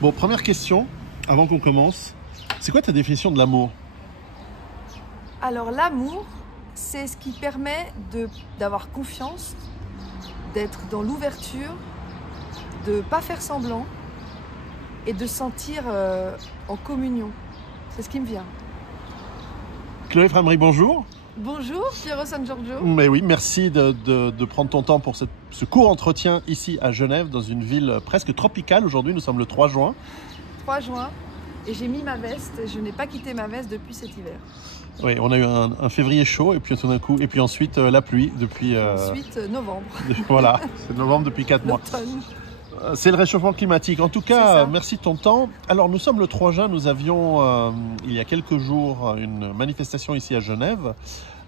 Bon, première question, avant qu'on commence. C'est quoi ta définition de l'amour? Alors l'amour, c'est ce qui permet d'avoir confiance, d'être dans l'ouverture, de ne pas faire semblant et de se sentir en communion. C'est ce qui me vient. Chloé Framery, bonjour. Bonjour, Piero San Giorgio. Mais oui, merci de prendre ton temps pour ce court entretien ici à Genève, dans une ville presque tropicale. Aujourd'hui, nous sommes le 3 juin. 3 juin, et j'ai mis ma veste. Je n'ai pas quitté ma veste depuis cet hiver. Oui, on a eu un février chaud, et puis tout d'un coup, et puis ensuite la pluie depuis... Ensuite, novembre. Voilà, c'est novembre depuis 4 mois. L'automne. C'est le réchauffement climatique. En tout cas, merci de ton temps. Alors, nous sommes le 3 juin. Nous avions, il y a quelques jours, une manifestation ici à Genève.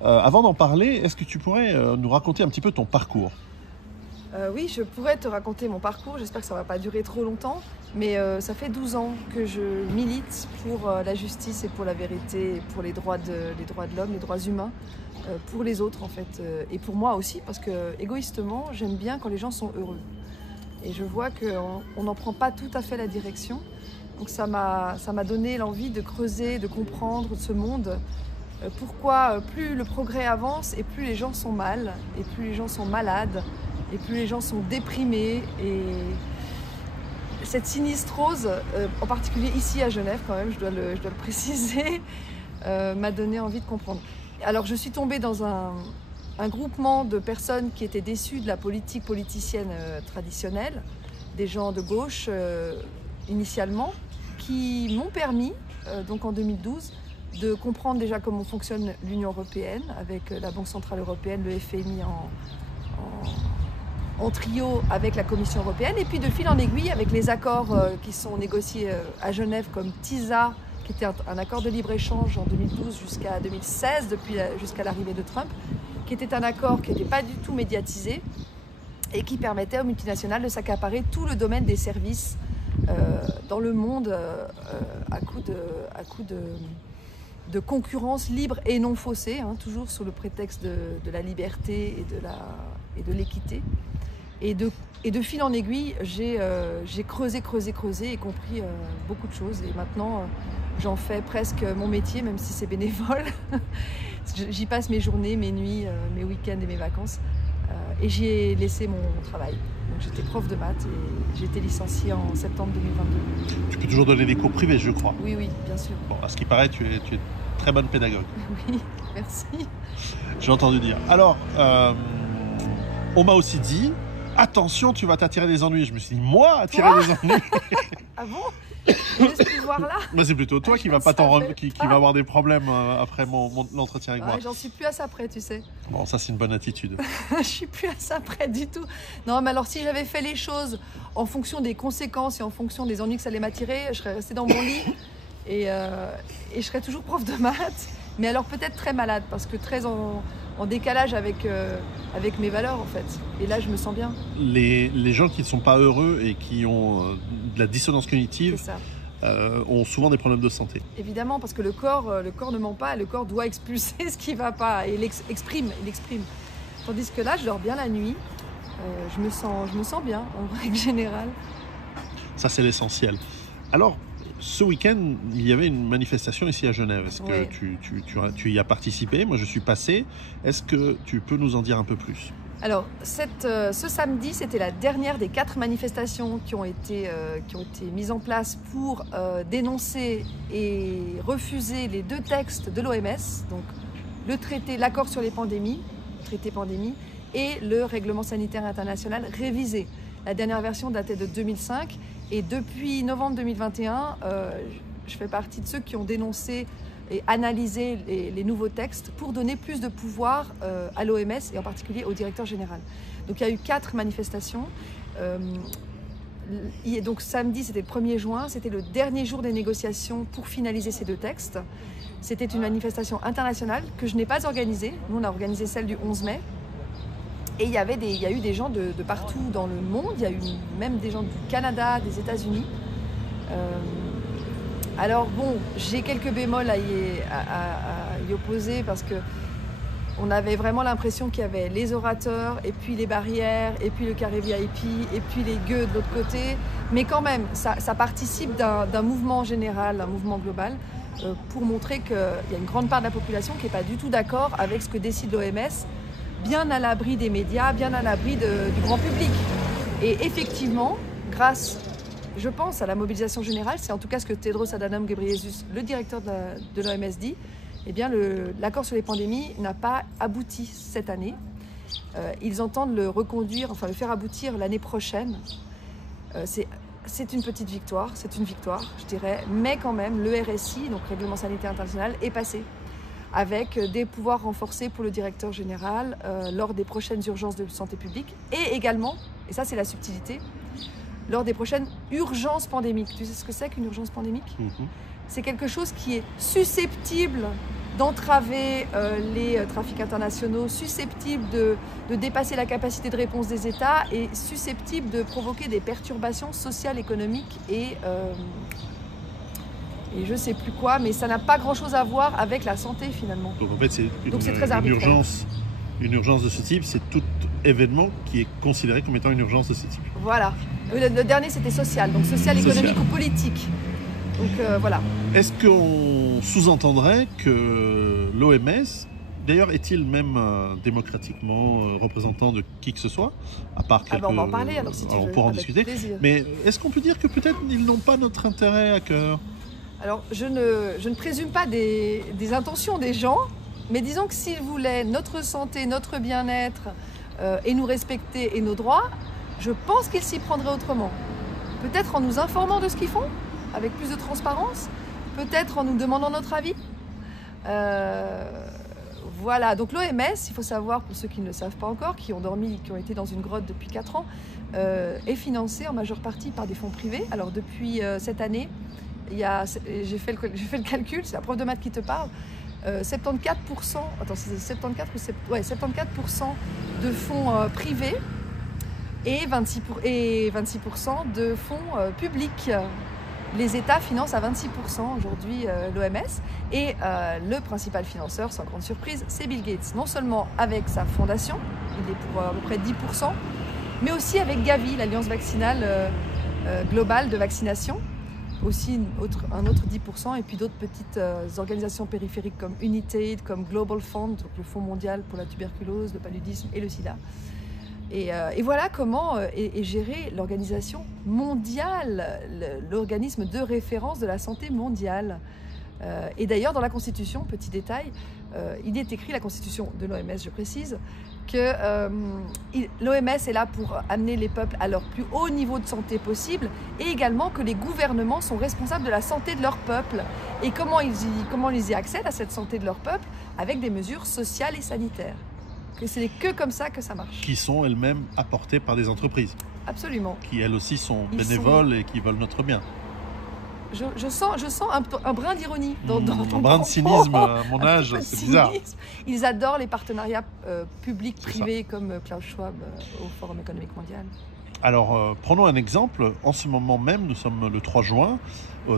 Avant d'en parler, est-ce que tu pourrais nous raconter un petit peu ton parcours? Oui, je pourrais te raconter mon parcours. J'espère que ça ne va pas durer trop longtemps. Mais ça fait 12 ans que je milite pour la justice et pour la vérité, et pour les droits de l'homme, les droits humains, pour les autres en fait. Et pour moi aussi, parce que égoïstement, j'aime bien quand les gens sont heureux. Et je vois qu'on n'en prend pas tout à fait la direction. Donc ça m'a donné l'envie de creuser, de comprendre ce monde. Pourquoi plus le progrès avance et plus les gens sont mal, et plus les gens sont malades, et plus les gens sont déprimés. Et cette sinistrose, en particulier ici à Genève quand même, je dois le préciser, m'a donné envie de comprendre. Alors je suis tombée dans un groupement de personnes qui étaient déçues de la politique politicienne traditionnelle, des gens de gauche initialement, qui m'ont permis, donc en 2012, de comprendre déjà comment fonctionne l'Union européenne, avec la Banque Centrale Européenne, le FMI en trio avec la Commission européenne, et puis de fil en aiguille avec les accords qui sont négociés à Genève comme TISA, qui était un accord de libre-échange en 2012 jusqu'à 2016, jusqu'à l'arrivée de Trump, qui était un accord qui n'était pas du tout médiatisé et qui permettait aux multinationales de s'accaparer tout le domaine des services dans le monde à coup de concurrence libre et non faussée, hein, toujours sous le prétexte de la liberté et de l'équité. Et de fil en aiguille, j'ai creusé et compris beaucoup de choses. Et maintenant, j'en fais presque mon métier, même si c'est bénévole. J'y passe mes journées, mes nuits, mes week-ends et mes vacances. Et j'y ai laissé mon travail. Donc j'étais prof de maths et j'ai été licenciée en septembre 2022. Tu peux toujours donner des cours privés, je crois. Oui, bien sûr. Bon, à ce qui paraît, tu es très bonne pédagogue. Oui, merci. J'ai entendu dire. Alors, on m'a aussi dit, attention, tu vas t'attirer des ennuis. Je me suis dit, moi, attirer des ennuis? Ah bon? J'ai ce pouvoir-là? Bah, c'est plutôt toi qui va avoir des problèmes après l'entretien avec moi. J'en suis plus à ça près, tu sais. Bon, ça, c'est une bonne attitude. Je suis plus à ça près du tout. Non, mais alors si j'avais fait les choses en fonction des conséquences et en fonction des ennuis que ça allait m'attirer, je serais restée dans mon lit et je serais toujours prof de maths. Mais alors peut-être très malade, parce que très en décalage avec mes valeurs en fait. Et là, je me sens bien. Les gens qui ne sont pas heureux et qui ont de la dissonance cognitive ont souvent des problèmes de santé. Évidemment, parce que le corps ne ment pas, le corps doit expulser ce qui ne va pas, et il exprime. Tandis que là, je dors bien la nuit, je me sens bien en règle générale. Ça, c'est l'essentiel. Alors, ce week-end, il y avait une manifestation ici à Genève. Est-ce que tu y as participé? Moi, je suis passé. Est-ce que tu peux nous en dire un peu plus? Alors, ce samedi, c'était la dernière des 4 manifestations qui ont été mises en place pour dénoncer et refuser les 2 textes de l'OMS, donc l'accord sur les pandémies, le traité pandémie, et le règlement sanitaire international révisé. La dernière version datait de 2005 et depuis novembre 2021, je fais partie de ceux qui ont dénoncé et analysé les nouveaux textes pour donner plus de pouvoir à l'OMS et en particulier au directeur général. Donc il y a eu 4 manifestations. Donc samedi, c'était le 1er juin, c'était le dernier jour des négociations pour finaliser ces 2 textes. C'était une manifestation internationale que je n'ai pas organisée. Nous, on a organisé celle du 11 mai. Et il y a eu des gens de partout dans le monde, il y a eu même des gens du Canada, des États-Unis. Alors bon, j'ai quelques bémols à y opposer parce que On avait vraiment l'impression qu'il y avait les orateurs, et puis les barrières, et puis le carré VIP, et puis les gueux de l'autre côté. Mais quand même, ça participe d'un mouvement général, un mouvement global, pour montrer qu'il y a une grande part de la population qui n'est pas du tout d'accord avec ce que décide l'OMS, bien à l'abri des médias, bien à l'abri du grand public. Et effectivement, grâce, je pense, à la mobilisation générale, c'est en tout cas ce que Tedros Adhanom Ghebreyesus, le directeur de l'OMS, dit, eh bien l'accord sur les pandémies n'a pas abouti cette année. Ils entendent le reconduire, enfin le faire aboutir l'année prochaine. C'est une petite victoire, c'est une victoire, je dirais, mais quand même, le RSI, donc Règlement sanitaire international, est passé avec des pouvoirs renforcés pour le directeur général lors des prochaines urgences de santé publique et également, et ça c'est la subtilité, lors des prochaines urgences pandémiques. Tu sais ce que c'est qu'une urgence pandémique ? C'est quelque chose qui est susceptible d'entraver les trafics internationaux, susceptible de dépasser la capacité de réponse des États et susceptible de provoquer des perturbations sociales, économiques et je ne sais plus quoi, mais ça n'a pas grand-chose à voir avec la santé finalement. Donc en fait, c'est très arbitraire. Une urgence de ce type, c'est tout événement qui est considéré comme étant une urgence de ce type. Voilà. Le dernier, c'était social, donc social, économique ou politique. Donc voilà. Est-ce qu'on sous-entendrait que l'OMS, d'ailleurs, est-il même démocratiquement représentant de qui que ce soit, à part quelques... on va en parler alors si tu veux. On pourra en discuter. Plaisir. Mais est-ce qu'on peut dire que peut-être ils n'ont pas notre intérêt à cœur ? Alors, je ne présume pas des intentions des gens, mais disons que s'ils voulaient notre santé, notre bien-être et nous respecter et nos droits, je pense qu'ils s'y prendraient autrement. Peut-être en nous informant de ce qu'ils font, avec plus de transparence, peut-être en nous demandant notre avis. Voilà, donc l'OMS, il faut savoir, pour ceux qui ne le savent pas encore, qui ont été dans une grotte depuis 4 ans, est financée en majeure partie par des fonds privés. Alors depuis cette année, j'ai fait le calcul, c'est la prof de maths qui te parle, 74%, attends, c'est 74 ou 74% de fonds privés et 26% de fonds publics. Les États financent à 26% aujourd'hui l'OMS et le principal financeur, sans grande surprise, c'est Bill Gates. Non seulement avec sa fondation, il est pour à peu près 10%, mais aussi avec Gavi, l'Alliance vaccinale globale de vaccination, aussi un autre 10%, et puis d'autres petites organisations périphériques comme Unitaid, comme Global Fund, donc le Fonds mondial pour la tuberculose, le paludisme et le sida. Et voilà comment est gérée l'organisation mondiale, l'organisme de référence de la santé mondiale. Et d'ailleurs, dans la Constitution, petit détail, il est écrit, la Constitution de l'OMS, je précise, que l'OMS est là pour amener les peuples à leur plus haut niveau de santé possible et également que les gouvernements sont responsables de la santé de leur peuple. Et comment ils y accèdent à cette santé de leur peuple ? Avec des mesures sociales et sanitaires. Que c'est que comme ça que ça marche. Qui sont elles-mêmes apportées par des entreprises. Absolument. Qui elles aussi sont bénévoles et qui veulent notre bien. Je sens un brin d'ironie dans ton un brin de cynisme à mon âge, c'est bizarre. Ils adorent les partenariats publics-privés comme Klaus Schwab au Forum économique mondial. Alors, prenons un exemple. En ce moment même, nous sommes le 3 juin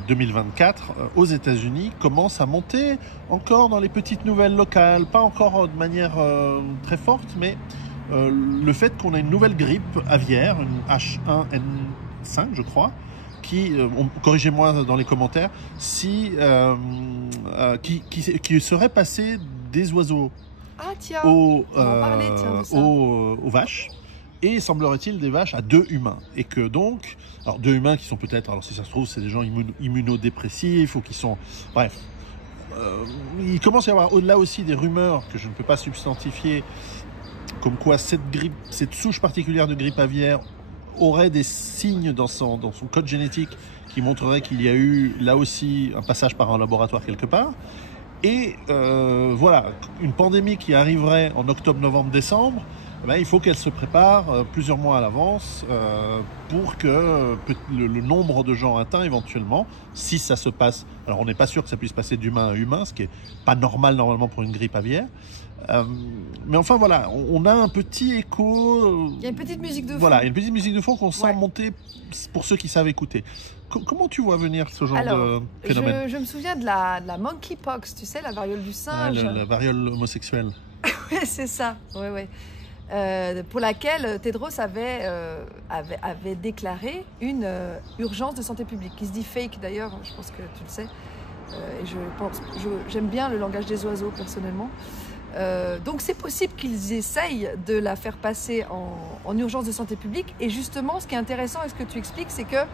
2024, aux États-Unis, commence à monter encore dans les petites nouvelles locales, pas encore de manière très forte, mais le fait qu'on a une nouvelle grippe aviaire, une H1N5, je crois, qui, corrigez-moi dans les commentaires, qui serait passée des oiseaux aux vaches. Et semblerait-il des vaches à 2 humains. Et que donc, alors 2 humains qui sont peut-être, alors si ça se trouve, c'est des gens immunodépressifs ou qui sont... Bref. Il commence à y avoir au-delà aussi des rumeurs que je ne peux pas substantifier, comme quoi cette souche particulière de grippe aviaire aurait des signes dans son code génétique qui montreraient qu'il y a eu là aussi un passage par un laboratoire quelque part. Et voilà, une pandémie qui arriverait en octobre, novembre, décembre, il faut qu'elle se prépare plusieurs mois à l'avance pour que le nombre de gens atteints éventuellement, si ça se passe, alors on n'est pas sûr que ça puisse passer d'humain à humain, ce qui n'est pas normal normalement pour une grippe aviaire, mais enfin voilà, on a un petit écho. Il y a une petite musique de fond. Voilà, il y a une petite musique de fond qu'on sent monter pour ceux qui savent écouter. Comment tu vois venir ce genre de phénomène ? Je me souviens de la monkeypox, tu sais, la variole du singe. La variole homosexuelle. Oui, c'est ça. Ouais. Pour laquelle Tedros avait déclaré une urgence de santé publique, qui se dit fake d'ailleurs, je pense que tu le sais. Et j'aime bien le langage des oiseaux personnellement. Donc c'est possible qu'ils essayent de la faire passer en urgence de santé publique. Et justement, ce qui est intéressant et ce que tu expliques, c'est que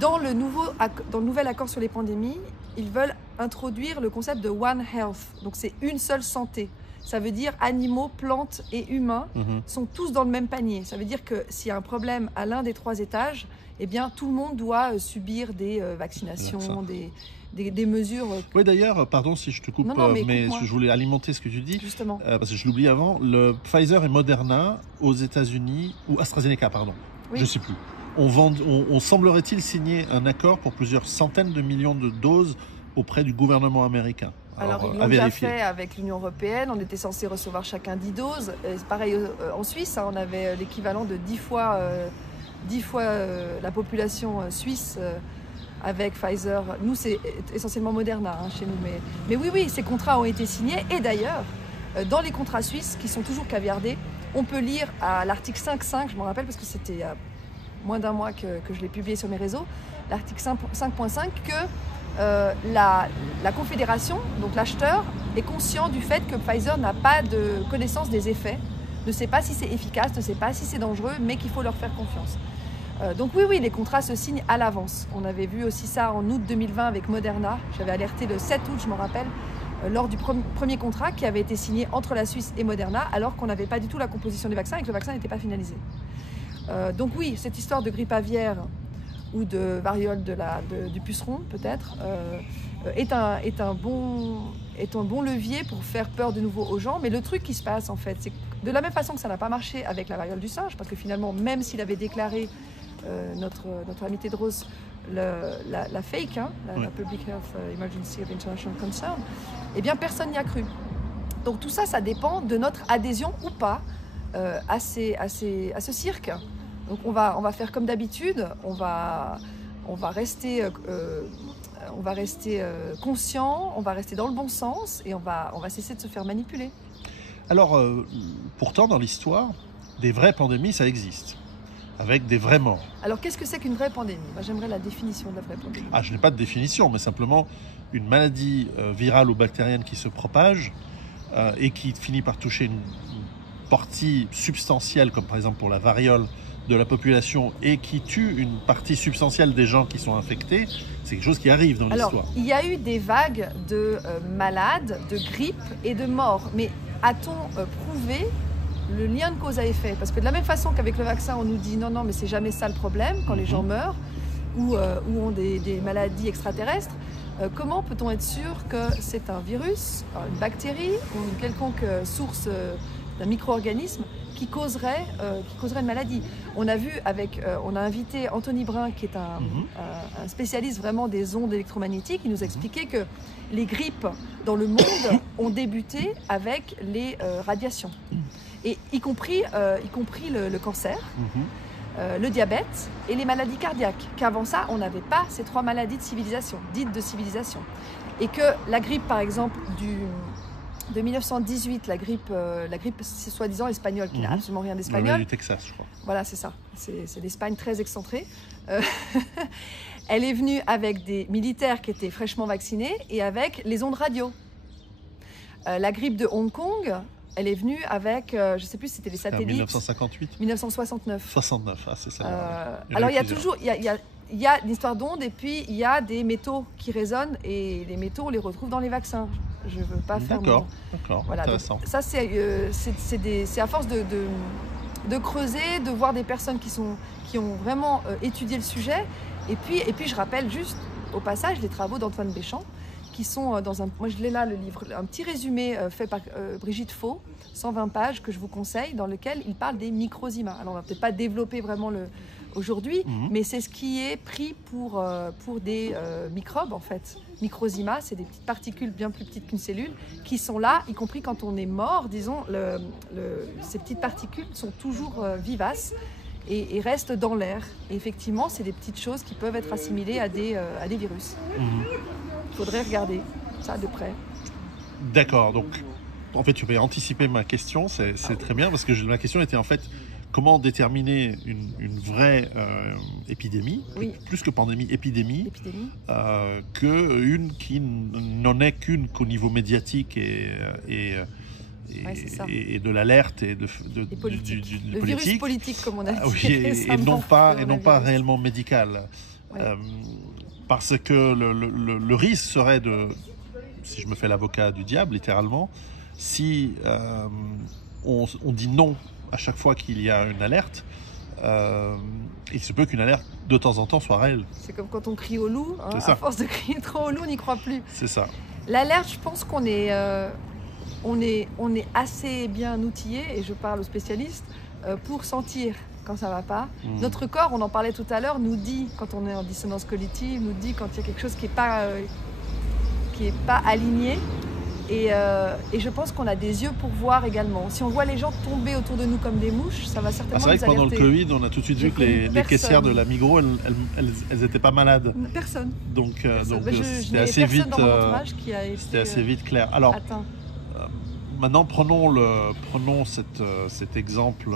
dans le nouvel accord sur les pandémies, ils veulent introduire le concept de One Health. Donc c'est une seule santé. Ça veut dire animaux, plantes et humains sont tous dans le même panier. Ça veut dire que s'il y a un problème à l'un des 3 étages, eh bien tout le monde doit subir des vaccinations, des mesures. Oui, d'ailleurs, pardon si je te coupe, mais je voulais alimenter ce que tu dis. Justement. Parce que je l'oublie avant. Le Pfizer et Moderna aux États-Unis, ou AstraZeneca, pardon, je ne sais plus. On semblerait-il signer un accord pour plusieurs centaines de millions de doses auprès du gouvernement américain. Alors ils l'ont déjà fait avec l'Union européenne, on était censé recevoir chacun 10 doses. C'est pareil en Suisse, on avait l'équivalent de 10 fois la population suisse avec Pfizer. Nous, c'est essentiellement Moderna chez nous. Mais oui, ces contrats ont été signés. Et d'ailleurs, dans les contrats suisses, qui sont toujours caviardés, on peut lire à l'article 5.5, je m'en rappelle parce que c'était il y a moins d'un mois que je l'ai publié sur mes réseaux, l'article 5.5, que la Confédération, donc l'acheteur, est conscient du fait que Pfizer n'a pas de connaissance des effets, ne sait pas si c'est efficace, ne sait pas si c'est dangereux, mais qu'il faut leur faire confiance. Donc oui, les contrats se signent à l'avance. On avait vu aussi ça en août 2020 avec Moderna. J'avais alerté le 7 août, je m'en rappelle, lors du premier contrat qui avait été signé entre la Suisse et Moderna, alors qu'on n'avait pas du tout la composition des vaccins et que le vaccin n'était pas finalisé. Donc oui, cette histoire de grippe aviaire ou de variole du puceron peut-être, est un bon levier pour faire peur de nouveau aux gens. Mais le truc qui se passe en fait, c'est que de la même façon que ça n'a pas marché avec la variole du singe, parce que finalement, même s'il avait déclaré notre ami Tedros la fake, la Public Health Emergency of International Concern, eh bien personne n'y a cru. Donc tout ça, ça dépend de notre adhésion ou pas à ce cirque. Donc on va faire comme d'habitude, on va rester conscient, on va rester dans le bon sens et on va cesser de se faire manipuler. Alors, pourtant, dans l'histoire, des vraies pandémies, ça existe, avec des vrais morts. Alors, qu'est-ce que c'est qu'une vraie pandémie ? Moi, j'aimerais la définition de la vraie pandémie. Je n'ai pas de définition, mais simplement une maladie virale ou bactérienne qui se propage et qui finit par toucher une partie substantielle, comme par exemple pour la variole, de la population et qui tue une partie substantielle des gens qui sont infectés, c'est quelque chose qui arrive dans l'histoire. Alors, il y a eu des vagues de malades, de grippe et de morts. Mais a-t-on prouvé le lien de cause à effet ? Parce que de la même façon qu'avec le vaccin, on nous dit non, mais c'est jamais ça le problème quand les gens meurent ou ont des maladies extraterrestres, comment peut-on être sûr que c'est un virus, une bactérie ou une quelconque source d'un micro-organisme qui causerait une maladie. On a invité Anthony Brun, qui est un spécialiste vraiment des ondes électromagnétiques. Il nous a expliqué que les grippes dans le monde ont débuté avec les radiations, et y compris le cancer, le diabète et les maladies cardiaques. Qu'avant ça, on n'avait pas ces 3 maladies de civilisation, dites de civilisation. Et que la grippe, par exemple, de 1918, la grippe c'est soi-disant espagnole, qui n'a absolument rien d'espagnol. Du Texas, je crois. Voilà, c'est ça. C'est l'Espagne très excentrée. Elle est venue avec des militaires qui étaient fraîchement vaccinés et avec les ondes radio. La grippe de Hong Kong, elle est venue avec, je ne sais plus si c'était les satellites. 1958 1969. 69, c'est ça. Alors il y a toujours... Il y a l'histoire d'ondes et puis il y a des métaux qui résonnent et les métaux, on les retrouve dans les vaccins. Je ne veux pas faire... D'accord, voilà, intéressant. Ça, c'est à force de creuser, de voir des personnes qui ont vraiment étudié le sujet. Et puis je rappelle juste, au passage, les travaux d'Antoine Béchamp, qui sont dans un... Moi, je l'ai là, le livre, un petit résumé fait par Brigitte Faux, 120 pages, que je vous conseille, dans lequel il parle des microzymas. Alors, on ne va peut-être pas développer vraiment aujourd'hui, mais c'est ce qui est pris pour des microbes, en fait. Microzymas, c'est des petites particules bien plus petites qu'une cellule, qui sont là, y compris quand on est mort, disons, ces petites particules sont toujours vivaces et restent dans l'air. Et effectivement, c'est des petites choses qui peuvent être assimilées à des virus. Il faudrait regarder ça de près. D'accord, donc en fait, tu peux anticiper ma question, c'est très bien, parce que ma question était en fait, comment déterminer une vraie épidémie, plus que pandémie, épidémie. Qu'une qui n'en est qu'une qu'au niveau médiatique et de l'alerte et du le virus politique, comme on a dit. Et non pas réellement médical. Parce que le risque serait si je me fais l'avocat du diable, littéralement, si on dit non à chaque fois qu'il y a une alerte, il se peut qu'une alerte de temps en temps soit réelle. C'est comme quand on crie au loup, hein, à force de crier trop au loup, on n'y croit plus. C'est ça. L'alerte, je pense qu'on est, on est assez bien outillé, et je parle aux spécialistes, pour sentir quand ça ne va pas. Notre corps, on en parlait tout à l'heure, nous dit, quand on est en dissonance cognitive, nous dit quand il y a quelque chose qui n'est pas aligné. Et je pense qu'on a des yeux pour voir également. Si on voit les gens tomber autour de nous comme des mouches, ça va certainement nous alerter. C'est vrai que pendant le Covid, on a tout de suite vu que les caissières de la Migros, elles n'étaient pas malades. Personne. Donc c'était assez vite. C'était assez vite clair. Alors, maintenant, prenons cet exemple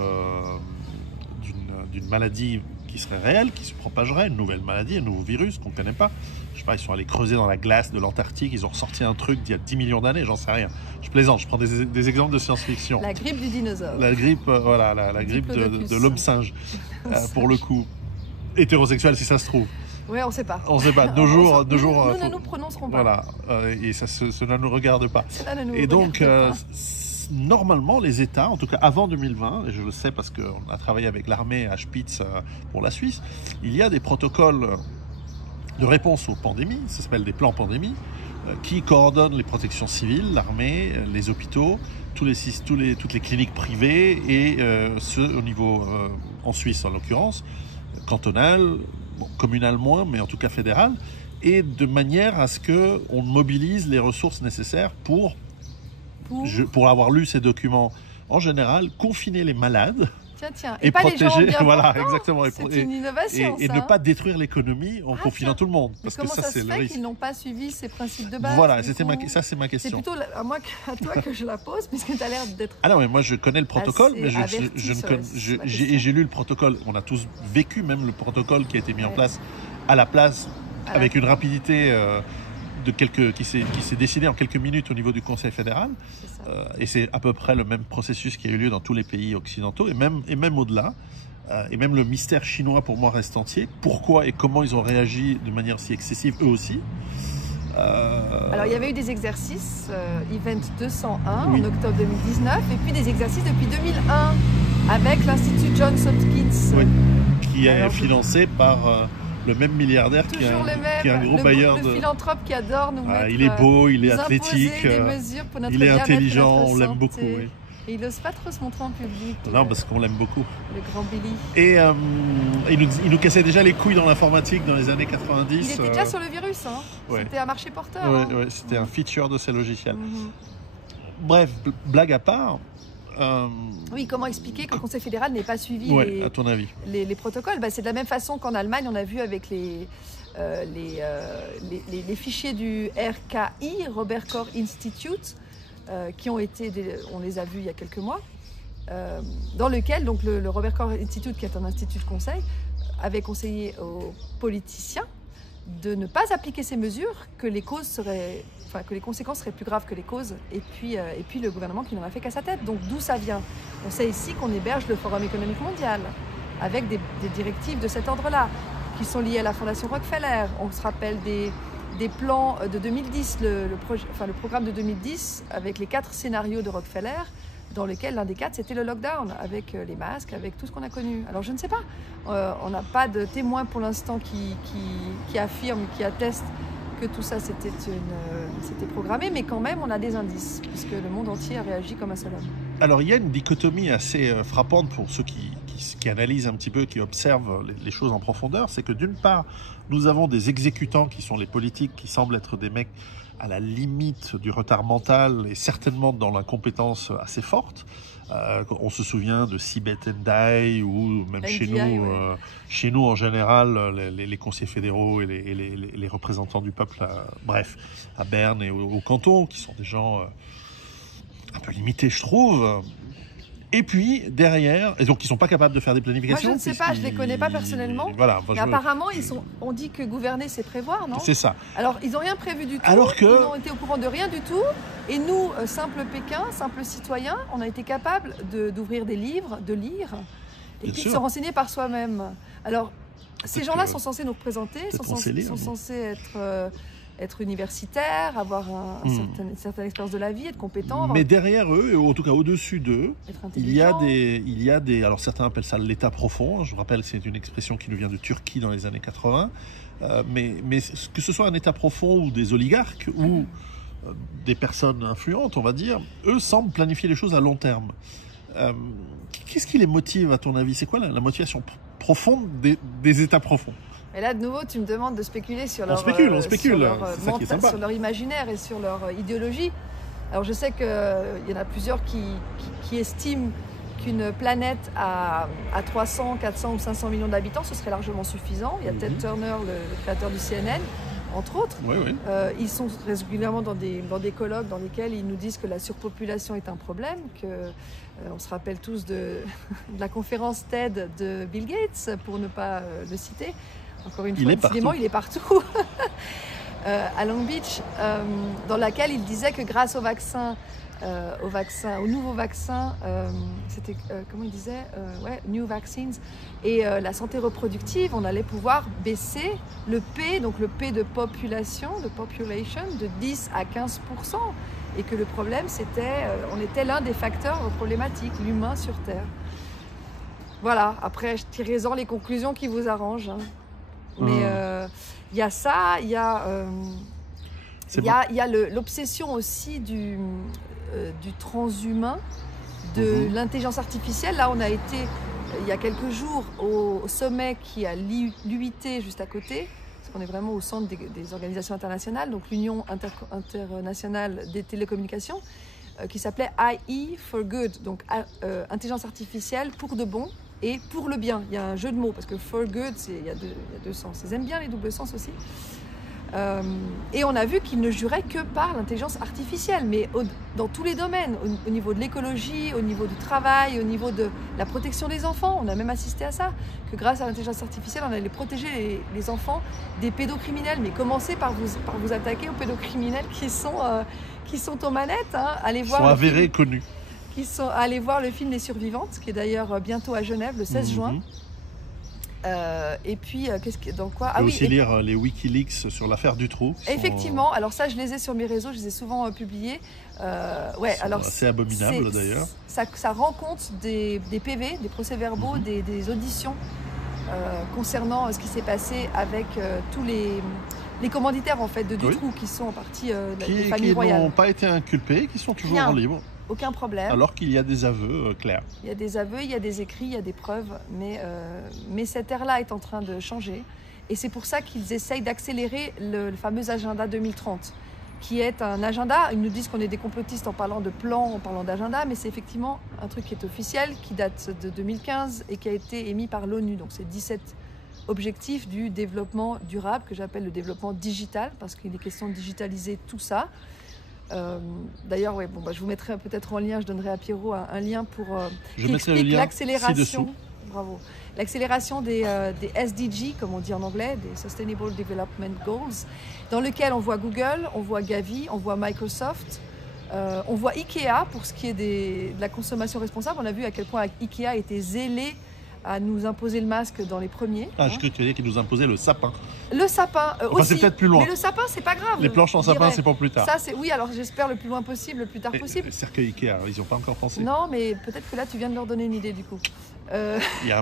d'une maladie qui serait réelle, qui se propagerait, une nouvelle maladie, un nouveau virus qu'on ne connaît pas. Je sais pas, ils sont allés creuser dans la glace de l'Antarctique, ils ont ressorti un truc d'il y a 10 millions d'années, j'en sais rien. Je plaisante, je prends des exemples de science-fiction. La grippe du dinosaure. La grippe, la grippe de l'homme singe, pour le coup. Hétérosexuel, si ça se trouve. Oui, on ne sait pas. On ne sait pas. Deux jours. Nous ne nous prononcerons pas. Voilà, et cela ne nous regarde pas. Et donc, normalement, les États, en tout cas avant 2020, et je le sais parce qu'on a travaillé avec l'armée à Spitz pour la Suisse, il y a des protocoles de réponse aux pandémies, ça s'appelle des plans pandémies, qui coordonnent les protections civiles, l'armée, les hôpitaux, toutes les cliniques privées et ceux au niveau, en Suisse en l'occurrence, cantonal, communal moins, mais en tout cas fédéral, et de manière à ce qu'on mobilise les ressources nécessaires pour avoir lu ces documents, en général, confiner les malades. Tiens. Et pas protéger, les gens bien voilà, portants. exactement. C'est une innovation, et ne pas détruire l'économie en confinant tout le monde. Parce que ça se fait qu'ils n'ont pas suivi ces principes de base. Voilà, c'est ma question. C'est plutôt à toi que je la pose, puisque tu as l'air d'être... Ah non, mais moi je connais le protocole, mais j'ai lu le protocole. On a tous vécu même le protocole qui a été mis en place à la place, avec une rapidité... qui s'est décidé en quelques minutes au niveau du Conseil fédéral. Et c'est à peu près le même processus qui a eu lieu dans tous les pays occidentaux, et même au-delà. Et même le mystère chinois, pour moi, reste entier. Pourquoi et comment ils ont réagi de manière si excessive, eux aussi. Alors, il y avait eu des exercices, Event 201 en octobre 2019, et puis des exercices depuis 2001 avec l'Institut Johns Hopkins. Qui est financé par... le même milliardaire qui est un gros bailleur le philanthrope qui adore nous mettre, il est beau, il est athlétique, il est intelligent, on l'aime beaucoup. Oui. Et il n'ose pas trop se montrer en public. Non, parce qu'on l'aime beaucoup. Le grand Billy. Et il nous cassait déjà les couilles dans l'informatique dans les années 90. Il était déjà sur le virus, hein. C'était un marché porteur. C'était un feature de ces logiciels. Bref, blague à part. Oui, comment expliquer que le Conseil fédéral n'ait pas suivi à ton avis. les protocoles? C'est de la même façon qu'en Allemagne, on a vu avec les fichiers du RKI, Robert Koch Institute, qui ont été, on les a vus il y a quelques mois, dans lequel donc, le Robert Koch Institute, qui est un institut de conseil, avait conseillé aux politiciens de ne pas appliquer ces mesures, que les conséquences seraient plus graves que les causes, et puis le gouvernement qui n'en a fait qu'à sa tête. Donc d'où ça vient? On sait ici qu'on héberge le Forum économique mondial, avec des directives de cet ordre-là, qui sont liées à la Fondation Rockefeller. On se rappelle des plans de 2010, le programme de 2010, avec les 4 scénarios de Rockefeller, dans lequel l'un des 4 c'était le lockdown, avec les masques, avec tout ce qu'on a connu. Alors je ne sais pas, on n'a pas de témoins pour l'instant qui affirment, qui attestent que tout ça c'était programmé, mais quand même on a des indices, puisque le monde entier a réagi comme un seul homme. Alors il y a une dichotomie assez frappante pour ceux qui analysent un petit peu, qui observent les choses en profondeur, c'est que d'une part, nous avons des exécutants qui sont les politiques, qui semblent être des mecs à la limite du retard mental et certainement dans l'incompétence assez forte. On se souvient de Sibeth Ndiaye ou même chez nous en général, les conseillers fédéraux et les représentants du peuple, bref, à Berne et au canton, qui sont des gens un peu limité, je trouve. Et puis, derrière, et donc ils ne sont pas capables de faire des planifications. Moi, je ne sais pas, je ne les connais pas personnellement. Voilà, mais apparemment, on dit que gouverner, c'est prévoir, non? C'est ça. Alors, ils n'ont rien prévu du tout. Alors que... Ils n'ont été au courant de rien du tout. Et nous, simples Pékins, simples citoyens, on a été capables d'ouvrir des livres, de lire, et puis de se renseigner par soi-même. Alors, ces gens-là sont censés nous représenter, sont censés être universitaires, avoir une certaine expérience de la vie, être compétents. Mais derrière eux, ou en tout cas au-dessus d'eux, il y a des... Alors certains appellent ça l'état profond. Je vous rappelle que c'est une expression qui nous vient de Turquie dans les années 80. Mais que ce soit un état profond ou des oligarques ou des personnes influentes, on va dire, eux semblent planifier les choses à long terme. Qu'est-ce qui les motive à ton avis? C'est quoi la motivation profonde des états profonds? Et là, de nouveau, tu me demandes de spéculer sur leur, sur leur imaginaire et sur leur idéologie. Alors, je sais qu'il y en a plusieurs qui estiment qu'une planète à 300, 400 ou 500 millions d'habitants, ce serait largement suffisant. Il y a Ted Turner, le créateur du CNN, entre autres. Oui. Ils sont régulièrement dans des colloques dans lesquels ils nous disent que la surpopulation est un problème, on se rappelle tous de la conférence TED de Bill Gates, pour ne pas le citer. Encore une fois, décidément, il est partout. À Long Beach, dans laquelle il disait que grâce au nouveau vaccin, c'était, comment il disait, new vaccines, et la santé reproductive, on allait pouvoir baisser le P, donc le P de population, de 10 à 15%. Et que le problème, c'était, on était l'un des facteurs problématiques, l'humain sur Terre. Voilà, après, tirez-en les conclusions qui vous arrangent. Hein. Mais il y a ça, il y a l'obsession aussi du transhumain, de l'intelligence artificielle. Là, on a été, il y a quelques jours, au sommet qui a l'UIT juste à côté, parce qu'on est vraiment au centre des organisations internationales, donc l'Union internationale des télécommunications, qui s'appelait AI for Good, donc intelligence artificielle pour de bon. Et pour le bien, il y a un jeu de mots, parce que for good, il y a deux sens. Ils aiment bien les doubles sens aussi. Et on a vu qu'ils ne juraient que par l'intelligence artificielle, mais dans tous les domaines, au niveau de l'écologie, au niveau du travail, au niveau de la protection des enfants. On a même assisté à ça, que grâce à l'intelligence artificielle, on allait protéger les enfants des pédocriminels. Mais commencez par vous attaquer aux pédocriminels qui sont aux manettes. Hein. Allez voir. Ils sont avérés, connus. Allez voir le film Les Survivantes, qui est d'ailleurs bientôt à Genève, le 16 juin. Et puis, dans quoi? Aussi lire les Wikileaks sur l'affaire Dutroux. Effectivement, alors ça, je les ai sur mes réseaux, je les ai souvent publiés. Alors c'est abominable d'ailleurs. Ça rend compte des PV, des procès-verbaux, des auditions concernant ce qui s'est passé avec tous les commanditaires en fait, de Dutroux, qui sont en partie des familles royales. Qui n'ont pas été inculpés, qui sont toujours en libre. Aucun problème. Alors qu'il y a des aveux clairs. Il y a des aveux, il y a des écrits, il y a des preuves, mais cette ère-là est en train de changer. Et c'est pour ça qu'ils essayent d'accélérer le fameux agenda 2030, qui est un agenda, ils nous disent qu'on est des complotistes en parlant de plan, en parlant d'agenda, mais c'est effectivement un truc qui est officiel, qui date de 2015 et qui a été émis par l'ONU. Donc c'est 17 objectifs du développement durable, que j'appelle le développement digital, parce qu'il est question de digitaliser tout ça. D'ailleurs, je vous mettrai peut-être en lien, je donnerai à Pierrot un lien pour qui explique l'accélération. Bravo. L'accélération des SDG, comme on dit en anglais, des Sustainable Development Goals, dans lequel on voit Google, on voit Gavi, on voit Microsoft, on voit Ikea pour ce qui est de la consommation responsable. On a vu à quel point Ikea était zélé à nous imposer le masque dans les premiers. Ah, je crois que tu disais qu'ils nous imposaient le sapin. Le sapin aussi. C'est peut-être plus loin. Mais le sapin, c'est pas grave. Les planches en sapin, c'est pour plus tard. Ça, oui, alors j'espère le plus loin possible, le plus tard possible. Cercueil Ikea, ils n'y ont pas encore pensé. Non, mais peut-être que là, tu viens de leur donner une idée du coup. Il y a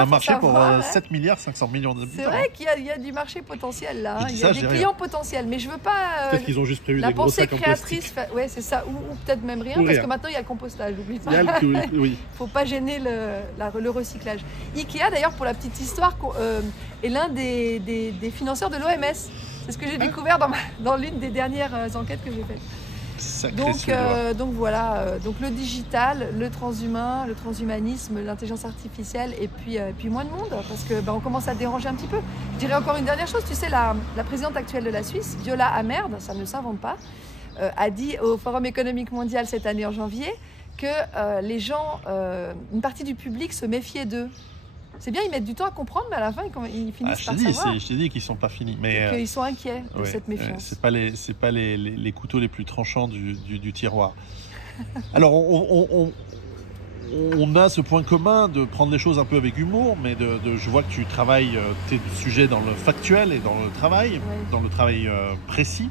un marché pour 7 milliards 500 millions d'habitants. C'est vrai qu'il y a du marché potentiel là. Il y a des clients potentiels, mais je veux pas. Peut-être qu'ils ont juste prévu la des gros sacs en créatrice. Ouais, c'est ça. Ou peut-être même rien, parce que maintenant il y a le compostage. N'oublie pas. Oui. Faut pas gêner le recyclage. Ikea, d'ailleurs, pour la petite histoire, est l'un des financeurs de l'OMS. C'est ce que j'ai découvert dans l'une des dernières enquêtes que j'ai faites. Donc voilà, donc le digital, le transhumain, le transhumanisme, l'intelligence artificielle et puis moins de monde, parce que on commence à déranger un petit peu. Je dirais encore une dernière chose, tu sais, la présidente actuelle de la Suisse, Viola Amherd, ça ne s'invente pas, a dit au Forum économique mondial cette année en janvier que les gens, une partie du public se méfiait d'eux. C'est bien, ils mettent du temps à comprendre, mais à la fin, ils finissent par savoir. Je t'ai dit qu'ils ne sont pas finis. Mais qu'ils sont inquiets de cette méfiance. Ce n'est pas les couteaux les plus tranchants du tiroir. Alors, on a ce point commun de prendre les choses un peu avec humour, mais je vois que tu travailles tes sujets dans le factuel et dans le travail, dans le travail précis,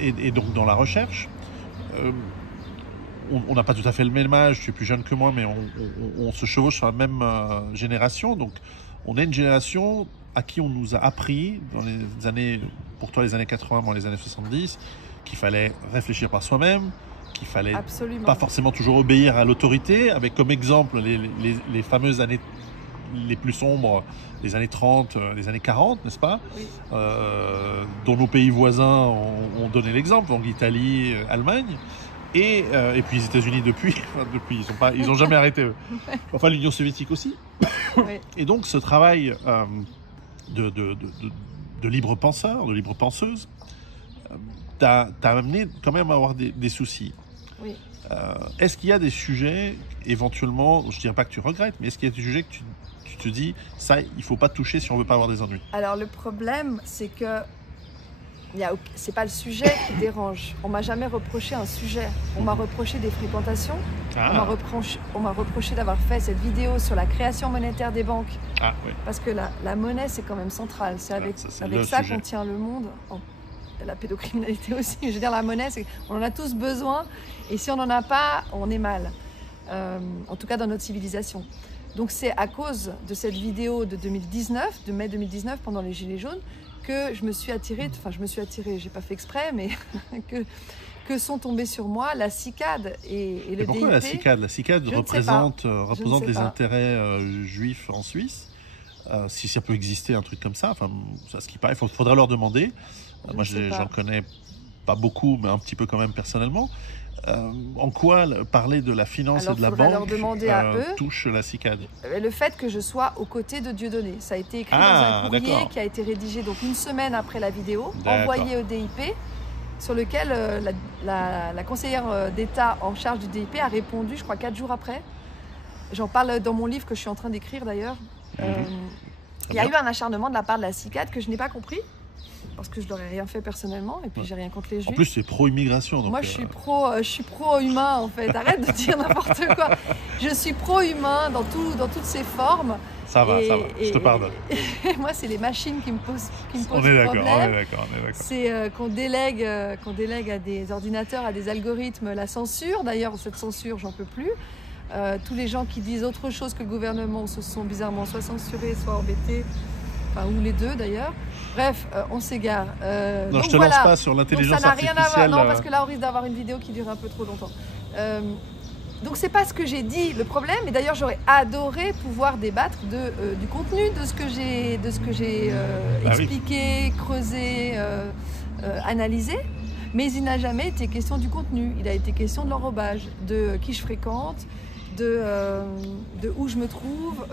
et donc dans la recherche. On n'a pas tout à fait le même âge, tu es plus jeune que moi, mais on se chevauche sur la même génération. Donc, on est une génération à qui on nous a appris, dans les années, pour toi les années 80, moi les années 70, qu'il fallait réfléchir par soi-même, qu'il fallait pas forcément toujours obéir à l'autorité, avec comme exemple les fameuses années les plus sombres, les années 30, les années 40, n'est-ce pas, dont nos pays voisins ont donné l'exemple, donc Italie, Allemagne. Et puis les États-Unis depuis ils n'ont jamais arrêté. Enfin, l'Union soviétique aussi. Et donc, ce travail de libre penseur, de libre penseuse, t'a amené quand même à avoir des soucis. Oui. Est-ce qu'il y a des sujets, éventuellement, je ne dirais pas que tu regrettes, mais est-ce qu'il y a des sujets que tu te dis, ça, il ne faut pas toucher si on ne veut pas avoir des ennuis? Alors, le problème, c'est que c'est pas le sujet qui dérange. On m'a jamais reproché un sujet. On m'a reproché des fréquentations. On m'a reproché d'avoir fait cette vidéo sur la création monétaire des banques. Parce que la monnaie, c'est quand même central. C'est avec ça qu'on tient le monde. La pédocriminalité aussi. Je veux dire, la monnaie, on en a tous besoin. Et si on n'en a pas, on est mal. En tout cas, dans notre civilisation. Donc, c'est à cause de cette vidéo de 2019, de mai 2019, pendant les Gilets jaunes, que je me suis attirée, j'ai pas fait exprès, mais que sont tombés sur moi la CICAD et le DIP. Pourquoi la CICAD? La CICAD représente des intérêts juifs en Suisse. Si ça peut exister, un truc comme ça, enfin, ça, ce qui paraît, il faudra leur demander. Moi, j'en connais pas beaucoup, mais un petit peu quand même personnellement. En quoi parler de la finance et de la banque touche la CICAD? Le fait que je sois aux côtés de Dieudonné. Ça a été écrit dans un courrier qui a été rédigé donc une semaine après la vidéo, envoyé au DIP, sur lequel la conseillère d'État en charge du DIP a répondu, je crois, 4 jours après. J'en parle dans mon livre que je suis en train d'écrire d'ailleurs. Il y a eu un acharnement de la part de la CICAD que je n'ai pas compris. Parce que je n'aurais rien fait personnellement, et puis j'ai rien contre les juifs. En plus, c'est pro-immigration. Moi, je suis pro-humain, en fait. Arrête de dire n'importe quoi. Je suis pro-humain dans toutes ses formes. Ça va. Je te pardonne. Moi, c'est les machines qui me posent on est problème. D'accord. C'est qu'on délègue à des ordinateurs, à des algorithmes, la censure. D'ailleurs, cette censure, j'en peux plus. Tous les gens qui disent autre chose que le gouvernement se sont bizarrement soit censurés, soit embêtés. Enfin, ou les deux, d'ailleurs. Bref, on s'égare. Non, donc, je te lance pas sur l'intelligence artificielle. Ça n'a rien à voir. Non, parce que là, on risque d'avoir une vidéo qui dure un peu trop longtemps. Donc, c'est pas ce que j'ai dit le problème. Et d'ailleurs, j'aurais adoré pouvoir débattre du contenu de ce que j'ai expliqué, creusé, analysé. Mais il n'a jamais été question du contenu. Il a été question de l'enrobage, de qui je fréquente, de où je me trouve.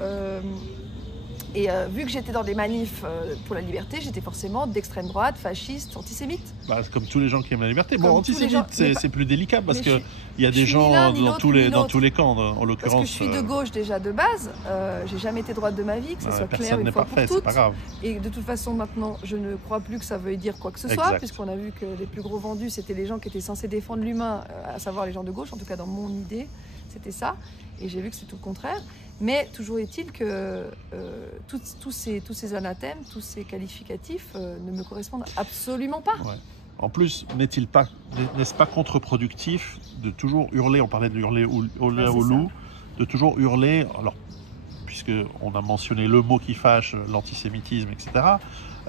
Et vu que j'étais dans des manifs pour la liberté, j'étais forcément d'extrême droite, fasciste, antisémite. Comme tous les gens qui aiment la liberté. Bon, antisémite, c'est plus délicat parce qu'il y a des gens dans tous les camps, en l'occurrence. Parce que je suis de gauche déjà de base. J'ai jamais été droite de ma vie, que ça soit clair une fois pour toutes. Pas grave. Et de toute façon, maintenant, je ne crois plus que ça veuille dire quoi que ce soit, puisqu'on a vu que les plus gros vendus, c'était les gens qui étaient censés défendre l'humain, à savoir les gens de gauche, en tout cas dans mon idée, c'était ça. Et j'ai vu que c'est tout le contraire. Mais toujours est-il que tous ces anathèmes, tous ces qualificatifs ne me correspondent absolument pas. Ouais. En plus, n'est-ce pas contre-productif de toujours hurler, on parlait de hurler au loup, de toujours hurler, alors puisqu'on a mentionné le mot qui fâche, l'antisémitisme, etc.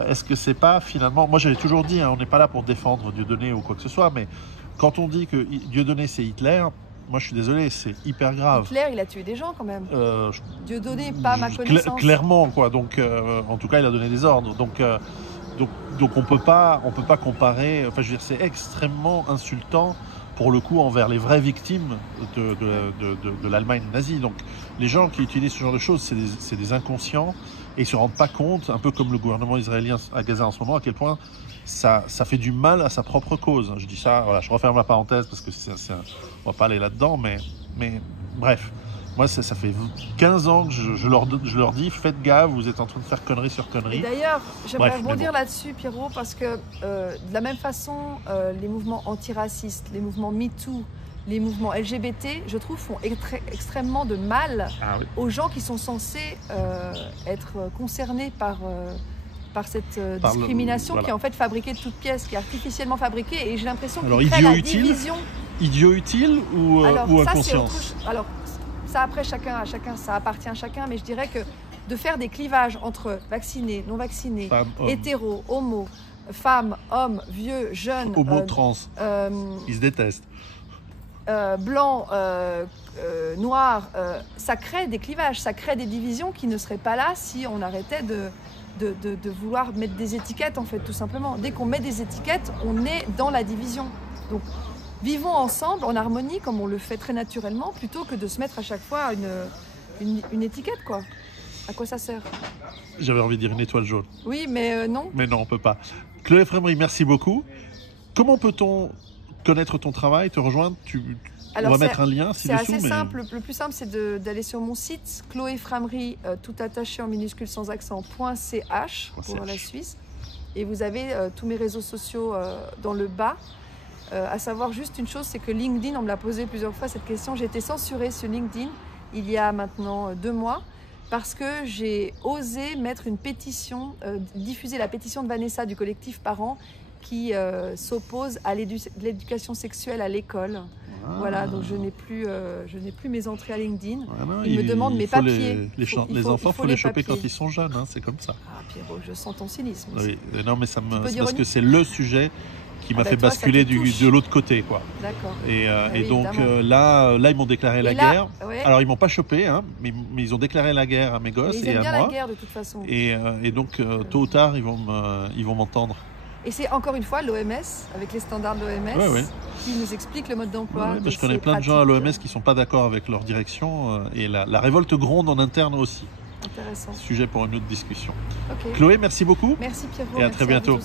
Est-ce que c'est pas finalement, moi j'avais toujours dit, on n'est pas là pour défendre Dieudonné ou quoi que ce soit, mais quand on dit que Dieudonné c'est Hitler, moi, je suis désolé, c'est hyper grave. Hitler, il a tué des gens quand même. Dieudonné, pas à ma connaissance. Clairement, quoi. Donc, en tout cas, il a donné des ordres. Donc on peut pas comparer. Enfin, je veux dire, c'est extrêmement insultant pour le coup envers les vraies victimes de l'Allemagne nazie. Donc, les gens qui utilisent ce genre de choses, c'est des inconscients. et ils ne se rendent pas compte, un peu comme le gouvernement israélien à Gaza en ce moment, à quel point ça fait du mal à sa propre cause. Je dis ça, voilà, je referme la parenthèse parce que on ne va pas aller là-dedans, mais bref. Moi, ça fait 15 ans que je leur dis, faites gaffe, vous êtes en train de faire connerie sur connerie. D'ailleurs, j'aimerais rebondir là-dessus, Pierrot, parce que de la même façon, les mouvements antiracistes, les mouvements MeToo, les mouvements LGBT, je trouve, font extrêmement de mal aux gens qui sont censés être concernés par cette discrimination qui est en fait fabriquée de toutes pièces, qui est artificiellement fabriquée, et j'ai l'impression qu'il crée la division. Idiot utile ou inconscience? Alors, ça, après, chacun, ça appartient à chacun, mais je dirais que de faire des clivages entre vaccinés, non vaccinés, hétéros, homos, femmes, hommes, vieux, jeunes, homo, trans, ils se détestent, blancs, noirs, ça crée des clivages, ça crée des divisions qui ne seraient pas là si on arrêtait de vouloir mettre des étiquettes, en fait, tout simplement. Dès qu'on met des étiquettes, on est dans la division. Donc, vivons ensemble en harmonie comme on le fait très naturellement plutôt que de se mettre à chaque fois une étiquette, quoi. À quoi ça sert? J'avais envie de dire une étoile jaune. Oui, mais non. Mais non, on peut pas. Chloé Frémery, merci beaucoup. Comment peut-on connaître ton travail, te rejoindre? On va mettre un lien ci-dessous. C'est assez simple. Le plus simple, c'est d'aller sur mon site, Chloé Frémery, tout attaché en minuscule sans accent, .ch pour la Suisse. Et vous avez tous mes réseaux sociaux dans le bas. À savoir juste une chose, c'est que LinkedIn, on me l'a posé plusieurs fois cette question, j'ai été censurée sur LinkedIn il y a maintenant 2 mois parce que j'ai osé mettre une pétition, diffuser la pétition de Vanessa du collectif Parents qui s'oppose à l'éducation sexuelle à l'école. Voilà, donc je n'ai plus mes entrées à LinkedIn. Ils me demandent mes papiers. Les enfants, il faut les choper quand ils sont jeunes, hein, c'est comme ça. Ah Pierrot, je sens ton cynisme. Oui, non mais c'est parce que c'est le sujet qui m'a fait basculer de l'autre côté, quoi. D'accord. Et donc là, ils m'ont déclaré la guerre. Ouais. Alors ils m'ont pas chopé, hein, mais ils ont déclaré la guerre à mes gosses et à moi. Ils aiment bien la guerre de toute façon. Et donc tôt ou tard, ils vont m'entendre. Et c'est encore une fois l'OMS, avec les standards de l'OMS, qui nous explique le mode d'emploi. Je connais plein de gens à l'OMS qui ne sont pas d'accord avec leur direction et la révolte gronde en interne aussi. Intéressant. Sujet pour une autre discussion. Okay. Chloé, merci beaucoup. Merci Pierrot. Et à très bientôt.